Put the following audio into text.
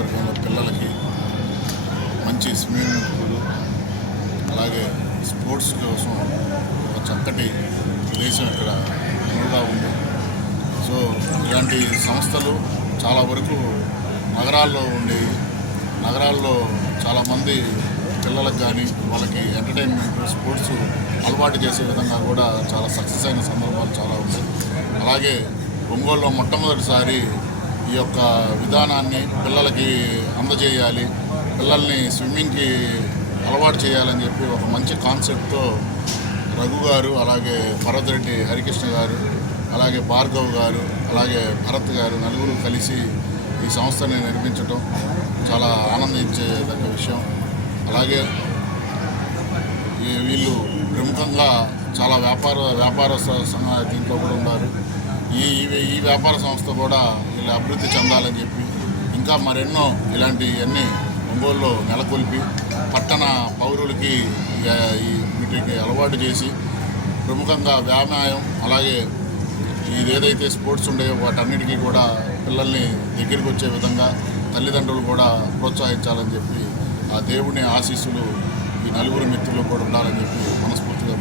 నియోజకవర్గంలో పిల్లలకి మంచి స్విమ్మింగ్ పూల్ అలాగే స్పోర్ట్స్ కోసం ఒక చక్కటి ప్రదేశం ఇక్కడ అనువుగా ఉంది. సో ఇలాంటి సంస్థలు చాలా వరకు నగరాల్లో చాలామంది పిల్లలకు కానీ వాళ్ళకి ఎంటర్టైన్మెంట్ స్పోర్ట్స్ అలవాటు చేసే విధంగా కూడా చాలా సక్సెస్ అయిన సందర్భాలు చాలా ఉంటాయి. అలాగే ఒంగోలులో మొట్టమొదటిసారి ఈ యొక్క విధానాన్ని పిల్లలకి అందజేయాలి, పిల్లల్ని స్విమ్మింగ్కి అలవాటు చేయాలని చెప్పి ఒక మంచి కాన్సెప్ట్తో రఘు గారు, అలాగే భరత్ రెడ్డి హరికృష్ణ గారు, అలాగే భార్గవ్ గారు, అలాగే భరత్ గారు నలుగురు కలిసి ఈ సంస్థని నిర్మించడం చాలా ఆనందించేదగ్గ విషయం. అలాగే వీళ్ళు ప్రముఖంగా చాలా వ్యాపార దీంట్లో కూడా ఉన్నారు. ఈ వ్యాపార సంస్థ కూడా వీళ్ళు అభివృద్ధి చెందాలని చెప్పి ఇంకా మరెన్నో ఇలాంటివన్నీ ఒంగోలులో నెలకొల్పి పట్టణ పౌరులకి వీటికి అలవాటు చేసి ప్రముఖంగా వ్యాయామం అలాగే ఏదైతే స్పోర్ట్స్ ఉండేవో వాటన్నిటికీ కూడా పిల్లల్ని దగ్గరికి వచ్చే విధంగా తల్లిదండ్రులు కూడా ప్రోత్సహించాలని చెప్పి ఆ దేవుని ఆశీస్సులు ఈ నలుగురు మిత్రులు కూడా ఉండాలని చెప్పి మనస్ఫూర్తిగా